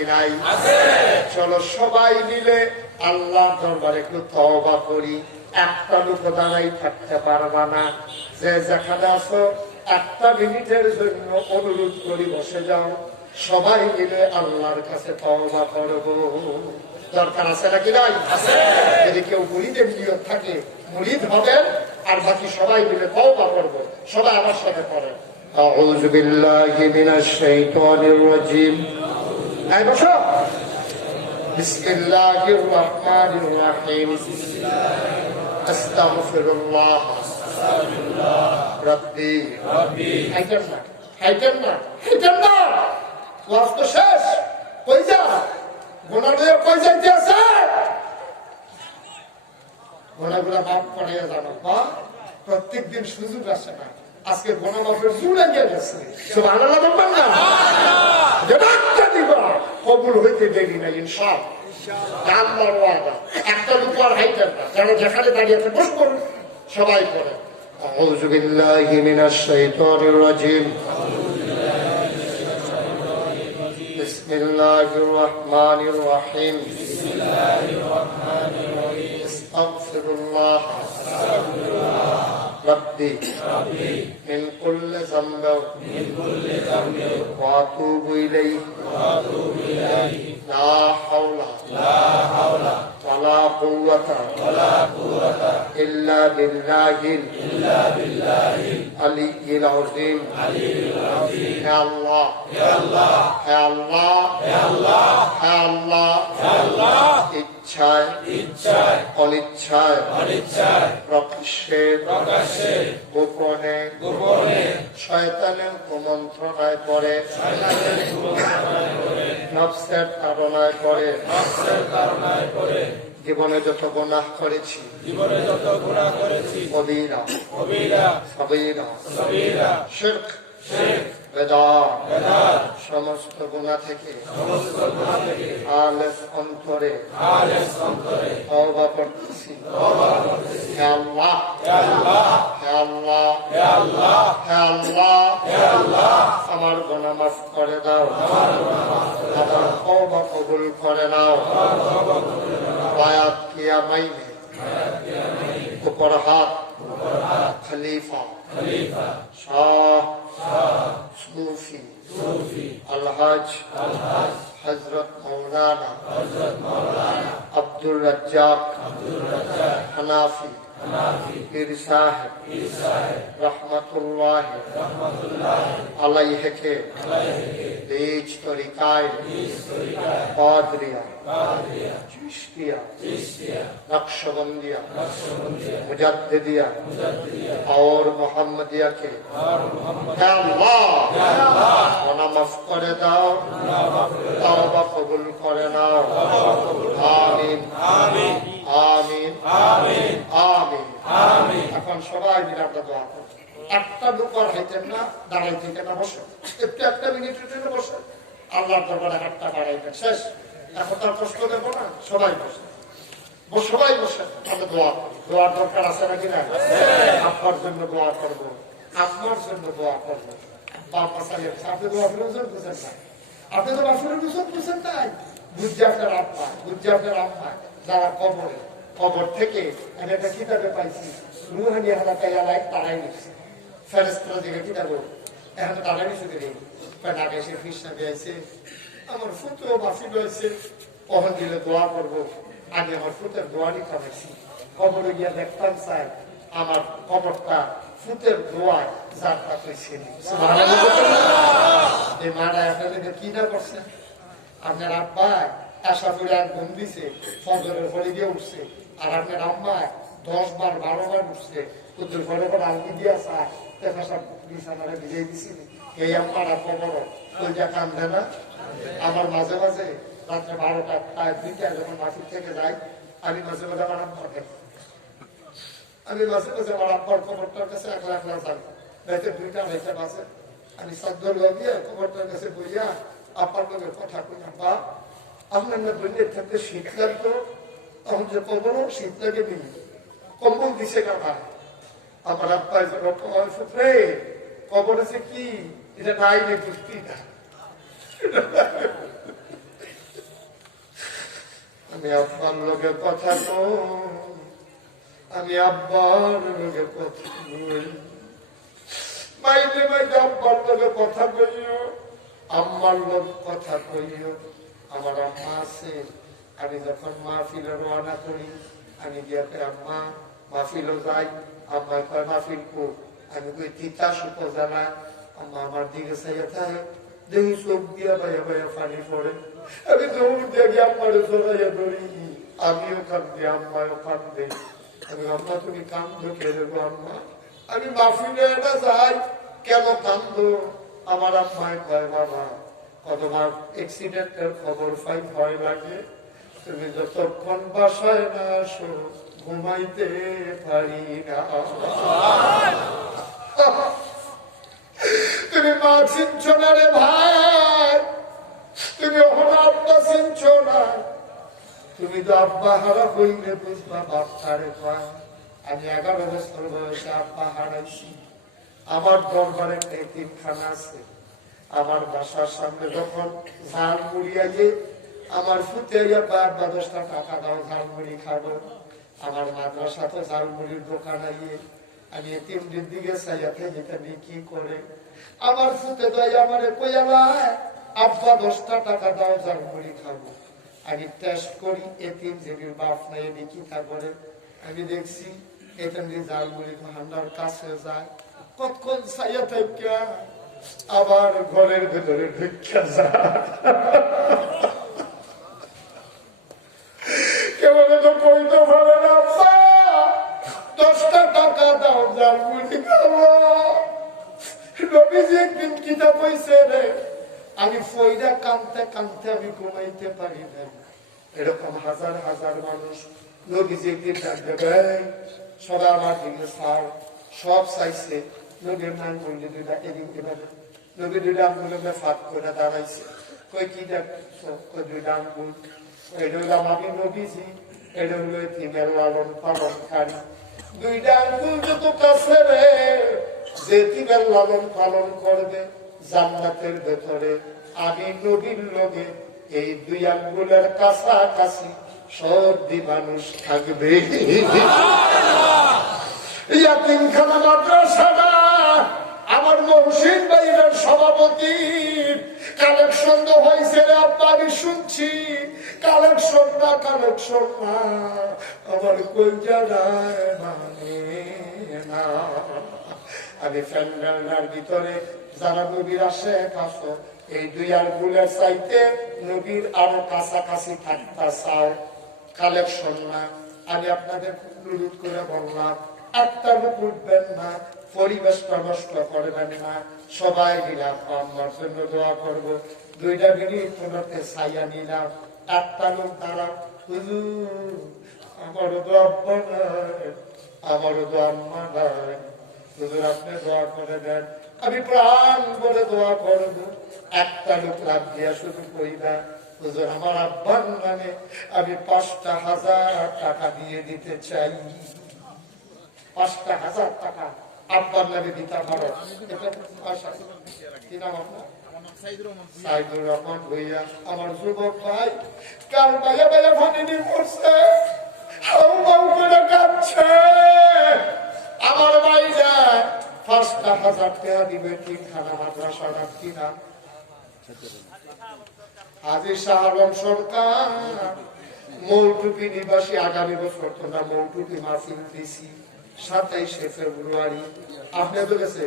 কি নাই? চলো সবাই মিলে আল্লাহর দরবারে একটু তওবা করি। একটা লোক দাঁড়াই থাকতে পারবা না, যে যেখানে আছো একটা মিনিটের জন্য অনুরোধ করি বসে যাও, সবাই মিলে আল্লাহর কাছে তওবা করব। দরকার আছে নাকি নাই? যদি কেউ মুরিদের নিয়ত থাকে মুরিদ হবেন, আর বাকি সবাই মিলে তওবা করব। সবাই আমার সাথে পড়েন, আউযু বিল্লাহি মিনাশ শাইতানির রাজীম। এই বসো। বিসমিল্লাহির রহমানির রহিম। আস্তাগফিরুল্লাহ রাব্বি। হাইটেন না ওয়াজ তো শেষ। কই যা গোনা লয়ে কই যাইতে আছে? গোনাগুলা মাফ করে জানো বা প্রত্যেকদিন সুযোগ আসে না। আজকে গোনা মাফের জুড়ে গিয়ে গেছে। সুবহানাল্লাহ বলবেন না? যেটা দিবা কবুল হইতে দেরি নাই ইনশাআল্লাহ। আল্লাহর ওয়াদা। একটা লোক আর হাইটেন না, যেন যেখানে দাঁড়িয়ে আছে বস করুন। সবাই পড়ে, আউযু বিল্লাহি মিনাশ শাইতানির রাজীম। বিসমিল্লাহির রহমানির রহিম। আস্তাগফিরুল্লাহ রাব্বি মিন কুল্লি যামবিন ওয়া আতুবু ইলাইহি লা হাওলা ওয়ালা কুওয়াতা ইল্লা বিল্লাহিল আলিয়্যিল আযীম। হে আল্লাহ, হে আল্লাহ, ইচ্ছায় অনিচ্ছায় প্রকাশ্যে গোপনে শয়তানের কুমন্ত্রণায় পড়ে, নফসের তাড়নায় পড়ে জীবনে যত গুনাহ করেছি, কবিরা সগীরা শিরক বেদাত সমস্ত গুনাহ থেকে খালেস অন্তরে তওবা করতেছি। হে আল্লাহ, আমার গুনাহ মাফ করে দাও, আমার তওবা কবুল করে নাও। বায়াত কিয়া মাইনে উপর হাত খলিফা শাহ সুফি আলহাজ হযরত মাওলানা আব্দুর রাজ্জাক হানাফি পীর সাহেব রহমতুল্লাহ আলাইহিকে তেজ তরিকায় কাদরিয়া চিশতিয়া নকশবন্দিয়া মুজাদ্দিদিয়া और मोहम्मदिया के माफ करे दाओ, तौबा कबूल करे नाओ। आमीन आमीन आमीन आमीन आमीन। এখন সবাই মিলে আমরা দোয়া করব। একটা দুবার হাইতেন না, দাঁড়াই থেকে না, বসে একটু একটা মিনিটের জন্য বসে আল্লাহর দরবারে হাতটা বাড়াইবেন। শেষ। এখন তার কষ্ট দেব না, সবাই বসে সবাই বসে আমরা দোয়া করি। দোয়ার দরকার আছে নাকি না? আপনার জন্য দোয়া করবো, আপনার জন্য দোয়া করবো। বাবা সাহেব আপনি দোয়া ফিরোজন বুঝেন না, আপনি তো বাসুরের বুঝুন বুঝেন তাই বুঝছে আপনার আম্মা যারা কবর থেকে আমি একটা কিতাবে পাইছি, রুহানি হালা কাইয়ালায় তারাই নিচ্ছে ফেরেশতারা দিকে কিতাব এখন তো তারাই নিচ্ছে দিলে আগে এসে কৃষ্ণা দিয়েছে আমার ফুটো বাফিল হয়েছে, কখন দিলে দোয়া করবো। আগে আমার ফুটের দোয়ারই করেছি, কবরে গিয়া দেখতাম চাই আমার কবরটা ফুটের দোয়ায় যারটা করেছেন। এই মারা আপনাদের কি না করছেন? আপনার আব্বা আশা করে আর ঘুম দিছে, ফজরের ফলে দিয়ে উঠছে, আর আপনার আম্মা 10 বার 12 বার উঠছে, পুতুল ঘরে করে আলগি দিয়া চায় সব বিছানারে ভিজিয়ে দিছি। এই আম্মারা কবর ওই যা কান্দে না। আমার মাঝে মাঝে রাত্রে 12টা 2টা যখন মাসির থেকে যাই, আমি মাঝে মাঝে আমার আব্বার আমার আব্বার খবরটার কাছে একলা যাই, রাতে 2টা 2:30 বাজে আমি সাদ্দর গিয়ে খবরটার কাছে বইয়া আব্বার লোকের কথা কই, আব্বা আপনার না বললে থাকতে শীত লাগতো, তখন যে কবরও শীত লাগে নি, কম্বল দিছে কাটা। আমার আব্বা রে কবর আছে কি এটা নাই রে বুঝতি না। আমি আব্বার লোকের কথা কই, আমি আব্বার লোকের কথা কই, মাইলে মাইলে আব্বার লোকের কথা কইও, আম্মার লোক কথা কইও। আমার আম্মা আছে, আমি যখন মাহফিলে রওনা করি, আমি গিয়ে আম্মা মাহফিলও যাই, আম্মা কয় মাহফিল কো, আমি কই তিতাস উপজেলা। আম্মা আমার দিকে চাইয়া থাকে, দেখি চোখ দিয়া বাইয়া বাইয়া পানি পড়ে, আমি দৌড় দিয়ে গিয়ে আম্মার জোগাইয়া ধরি, আমিও কান্দে আম্মাও কান্দে। আমি আম্মা তুমি কান্দো কে দেবো আম্মা, আমি মাহফিলে না যাই, কেন কান্দো? আমার আম্মায় কয় বাবা কতবার অ্যাক্সিডেন্টের খবর পাই ভয় লাগে, তুমি যতক্ষণ বাসায় না আসো ঘুমাইতে পারি না। তুমি মা চিনছ না রে ভাই, তুমি ওখানে আব্বা চিনছ না, তুমি তো আব্বা হারা হইলে বুঝবা বাপটারে পায়। আমি 11 বছর বয়সে আব্বা হারাইছি। আমার দরবারে এতিমখানা আছে, আমার বাসার সামনে যখন ঝাল মুড়ি আইয়ে আমার ফুটে আব্বা 10টা টাকা দাও ঝালমুড়ি খাবো। আমার মাদ্রাসা তো ঝালমুড়ির দোকান আইয়ে আমি এতিমদের দিকে চাইয়া থেকে আমি কি করে আমার ফুটে দাই আমার কইয়ালায় আব্বা 10টা টাকা দাও ঝালমুড়ি খাবো। আমি টেস্ট করি এতিম যেটির বাপ নাই এটি কি করে, আমি দেখছি এখানে ঝালমুড়ি ভান্ডার কাছে যায়, কতক্ষণ চাইয়া থাকা আবার ঘরের ভেতরে ঢুকিয়া যায়। কেবল তো কইতে পারে না 10টা টাকা দাও ঝালমুড়ি খাবো। নবীজি একদিন কিতাব হইছে রে, আমি ফইরা কানতে কানতে আমি ঘুমাইতে পারি না। এরকম হাজার হাজার মানুষ নবীজি একদিন ডাকতে ভাই সবাই আমার দিকে সার সব চাইছে। নবীর নাম বললে দুইটা এদিক এভাবে নবী দুইটা আঙ্গুলে ফাঁক করে দাঁড়াইছে, কই কি ডাকছ? কই দুইটা আঙ্গুল, এটা হইলাম আমি নবীজি, এটা হইল এতিমের লালন পালনকারী। দুইটা আঙ্গুল যত কাছে রে, যে এতিমের লালন পালন করবে জান্নাতের ভেতরে আমি নবীর লগে এই 2 আঙ্গুলের কাছাকাছি সর্দি মানুষ থাকবে। ইয়াতিমখানা মাদ্রাসাটা আমার মহসিন ভাইয়ের সভাপতি কালেকশন তো হয়েছে রে আব্বা, আমি শুনছি কালেকশন না আমার কোন জায়গায় মানে না। আমি প্যান্ডেলটার ভিতরে যারা নবীর আশেপাশে এই 2 আঙ্গুলের চাইতে নবীর আরো কাছাকাছি থাকতে চাও, কালেকশন না। আমি আপনাদের অনুরোধ করে বললাম একটা মুখ উঠবেন না, পরিবেশটা নষ্ট করবেন না, সবাই মিলাম আমার জন্য দোয়া করবো। 2টা মিনিট তোমাকে ছাইয়া নিলাম, একটা লোক দাঁড়াও, হুজুর আমারও তো আব্বা নাই, আমারও তো আম্মা নাই, হুজুর আপনি দোয়া করে দেন। আমি প্রাণ করে দোয়া করবো। একটা লোক লাভ দিয়া শুধু কইবা হুজুর আমার আব্বার নামে আমি 5,000 টাকা দিয়ে দিতে চাই। 5,000 টাকা আব্বার নামে দিতে পারো? কি নাম আপনার? সাইদুর রহমান ভইয়া। আমার যুবক ভাই কাল বাইয়া বাইয়া ভানিনি পড়ছে, হাউ হাউ করে কাঁদছে। আমার ভাইরা 5,000 টাকা দিবে তিনখানা মাদ্রাসা কিনা। হাজী শাহ আলম সরকার মৌটুপি নিবাসী, আগামী বছর তোমরা মৌটুপি মাহফিল দিছি 27শে ফেব্রুয়ারি। আপনি তো গেছে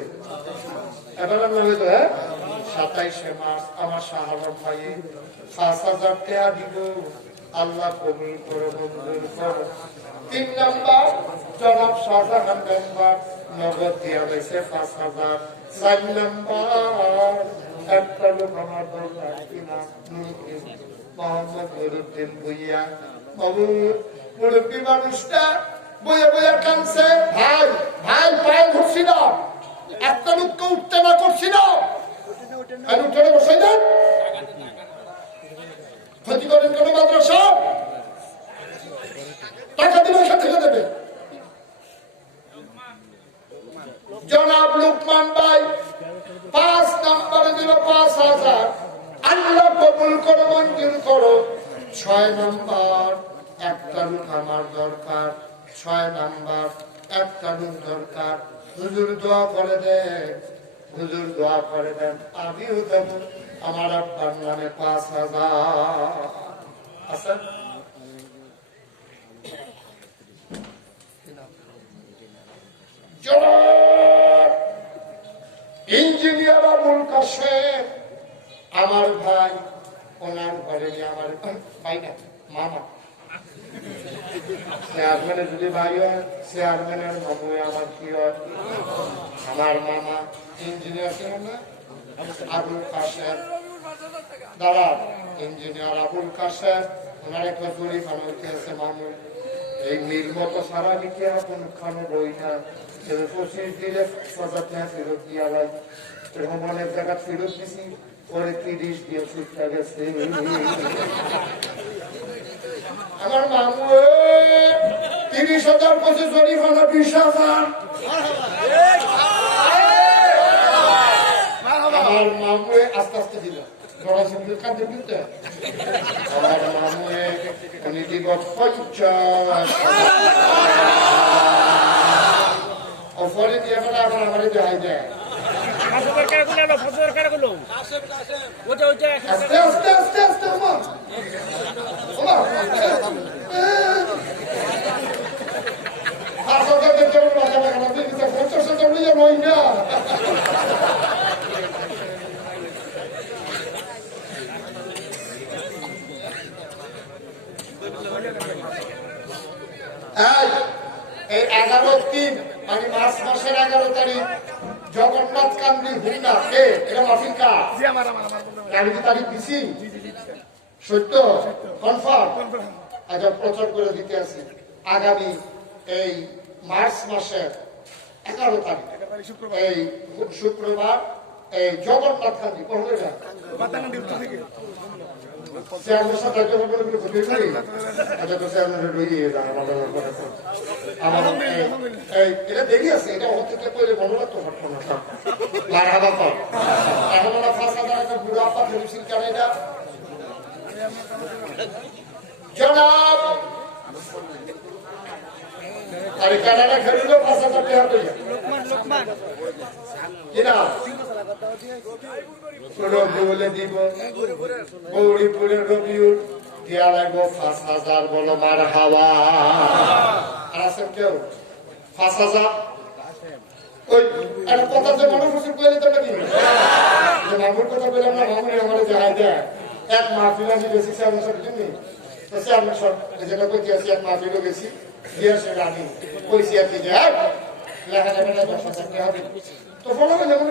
এবার হয়তো, হ্যাঁ 27শে মার্চ আমার শাহ আলম ভাই 5,000 টাকা দিব। আল্লাহ কবুল করো, মঞ্জুর করো। 3 নাম্বার জনাব শাহজাহান মেম্বার নগদ দিয়া হয়েছে 5,000। 4 নাম্বার একটা লোক আমার দরকার কিনা মোহাম্মদ নুরুদ্দিন ভুইয়া। বাবু মুরব্বী মানুষটা বইয়া বইয়া কানছে, ভাই ভাই পায়ে ধরছি না, একটা লোককে উঠতে না করছি না, উঠে বসাই দেন, ক্ষতি করেন কেন? মাদ্রাসা টাকা দিলে এখান থেকে দেবে। জনাব লুকমান ভাই 5 নম্বরে দিল 5,000। আল্লাহ কবুল করো, মঞ্জুর করো। 6 নম্বর একটা লোক আমার দরকার, 6 নম্বর একটা লোক দরকার। হুজুর দোয়া করে দেন, হুজুর দোয়া করে দেন, আমিও দেব আমার আব্বার নামে 5,000 আচ্ছা। ইঞ্জিনিয়ার আবুল কাশেম আমার ভাই, ওনার ঘরে নিয়ে আমার ভাই না মামা, চেয়ারম্যানের যদি ভাই হয় চেয়ারম্যানের মামু আমার কি হয়, আমার মামা ইঞ্জিনিয়ার ছিলেন না আবুল কাশেম, দাদা ইঞ্জিনিয়ার আবুল কাশেম, ওনার একটা জরিমানা হইতেছে মামু, এই মিল মতো সারা লিখে আপন খানো বই না, 25 দিলে 1,000 টাকা ফেরত দিয়া ভাই, এরকম অনেক জায়গা ফেরত দিছি, পরে 30 দিয়ে ছুটটা গেছে। আমার মামু 30,000 পয়সা জরিমানা 20,000। আমার মামু আস্তে আস্তে দিল, কাঁদতে দিতে আমার মামু উনি দিব 50,000। অফারে দিয়ে আবার আমার দেখাই দেয় আস্তে আস্তে আস্তে আস্তে আমার 50,000 নয় না। এই 11/3 মানে মার্চ মাসের 11 তারিখ জগন্নাথ কান্দি হুন্ডা এটা মাফিল কা আমি কি তারিখ দিছি? সত্য কনফার্ম? আচ্ছা প্রচার করে দিতে আছি আগামী এই মার্চ মাসের 11 তারিখ এই শুক্রবার এই জগন্নাথ কান্দি কোথায় যায় এটা দেরি আছে, এটা থেকে পরে মনে রাখতে পারতো না এখন ওরা 5,000 একটা বুড়ো আপা ফেলছিল কেন এটা জনাব আরে কানাডা খেলিল 5,000 টাকা করে কিনা বলে দিব গৌরীপুরের রবিউল দিয়া লাগবো 5,000 বলো মার হাওয়া। আর আছেন কেউ 5,000 ওই একটা কথা যে মনে ফুসুর করে দিতে নাকি মামুর কথা বললাম না, মামুনি আমার জাহাই দেয় এক মাহফিল আমি গেছি চেয়ারম্যান সব জন্য, তো চেয়ারম্যান সব যেটা কইতে আছি এক মাহফিলও গেছি দিয়ে সে আমি কইছি আর কি যে লেখা যাবে না 10,000 টাকা হবে, তো ফলো করে যেমন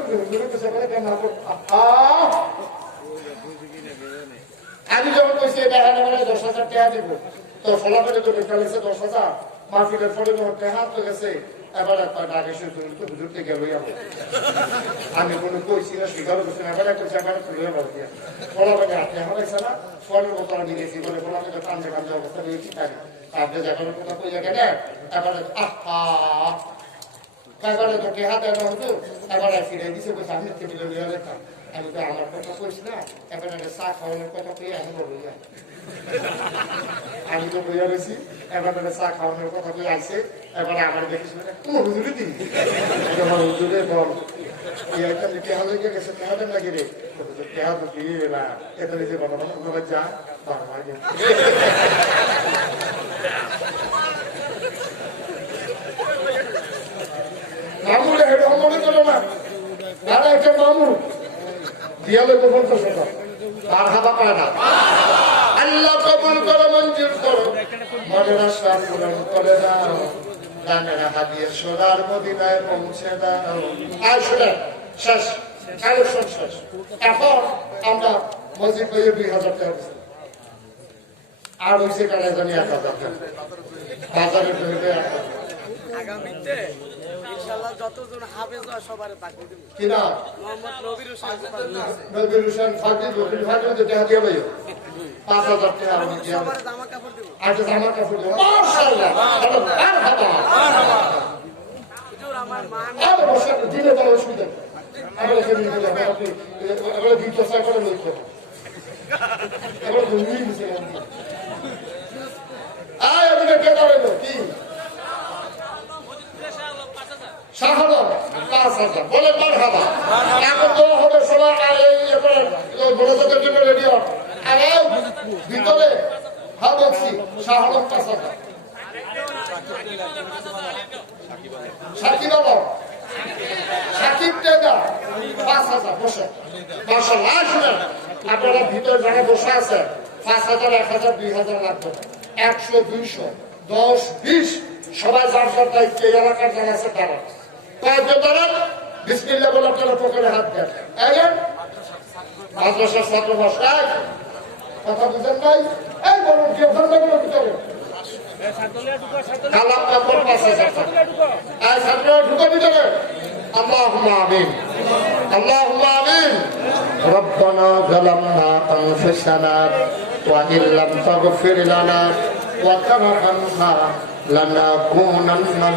আমি যখন কইছি দেখা যাবে না 10,000 টাকা দিব, তো ফলো করে তো বেকার লাগছে 10,000 মাহফিলের ফলে যখন টাকা তো গেছে এবার একটা ডাক এসে তো হুজুরতে গেল আমি কোনো কইছি না স্বীকারও করছি না, এবার করছি এবার তুলে দিয়া ফলো করে আপনি আমার লাগছে না ফলের মতো আমি গেছি বলে ফলো করে কান্দে কান্দে অবস্থা রয়েছি তাই আপনি যাবার কথা কই জায়গা না এবার এবারে তো টেহা দেয় না হুজুর, এবারে ফিরে দিছে বলছে আমি টেবিলে নিয়ে লেখা, আমি তো আমার কথা কইছি না, এবারে চা খাওয়ানোর কথা কই আমি বললাম আমি তো বইয়া রয়েছি, এবারে চা খাওয়ানোর কথা কই আসছে, এবারে আমার দেখিস কোন হুজুরি দিই আমার হুজুরে বল টেহা লেগে গেছে টেহা দেন নাকি রে, টেহা তো দিয়ে এলা এটা নিজে বাবা যা বাবা মামুর এটা মনে করো না দাদা একটা মামু দিয়ালে তো 50 টাকা আর হাবা পায় না, আল্লাহ কবুল করো মঞ্জুর করো মনের আশা পূরণ করে দাও, গানের হাদিয়ে সোনার মদিনায় পৌঁছে দাও। আর শোনেন শেষ কালেকশন শেষ, এখন আমরা মসজিদ বইয়ে 2,000 টাকা দিচ্ছি আর হয়েছে কালে জানি 1,000 টাকা বাজারের ধরে আগামীতে ইনশাআল্লাহ যতজন হাফেজ হয় সবারে তাকবীর দেব কিনা মোহাম্মদ নবীর হোসেন ফাকির ফাকির টাকা দিয়ে ভাই 5,000 টাকা আমি দিয়ে সবারে জামা কাপড় দেব, আচ্ছা জামা কাপড় দেব মাশাআল্লাহ মারহাবা হুজুর আমার মা আর বসে দিলে তার অসুবিধা আমরা এখানে দিলে আপনি এগুলো দিতে চাই করে লইতে এগুলো দুই মিনিট 5,000 বলে মারহাবা। এখন তো হবে সবাই বড়দের জন্য রেডি হন। আর এই ভিতরে হ্যাঁ বলছি শাহরুখ 5,000 সাকিব আলম সাকিব টেদা 5,000 বসে মাশাআল্লাহ। শুনেন আপনারা ভিতরে যারা বসে আছে 5,000 1,000 2,000 লাগবে 100 200 10 20 সবাই যার যার দায়িত্বে এলাকার যারা আছে তারা কয়েকজন দাঁড়ান বিসমিল্লাহ বলে আপনারা পকেটে হাত দেন। মাদ্রাসার ছাত্র বসায় কথা বুঝেন নাই? এই বলুন কি ওখানে ভিতরে কালাম নম্বর 5,000 এই ছাত্ররা ঢুকে ভিতরে। আল্লাহুম্মা আমিন আল্লাহুম্মা আমিন। রব্বানা যালামনা আনফুসানা ওয়া ইল্লাম তাগফির লানা ওয়া তারহামনা লানাকুনান্না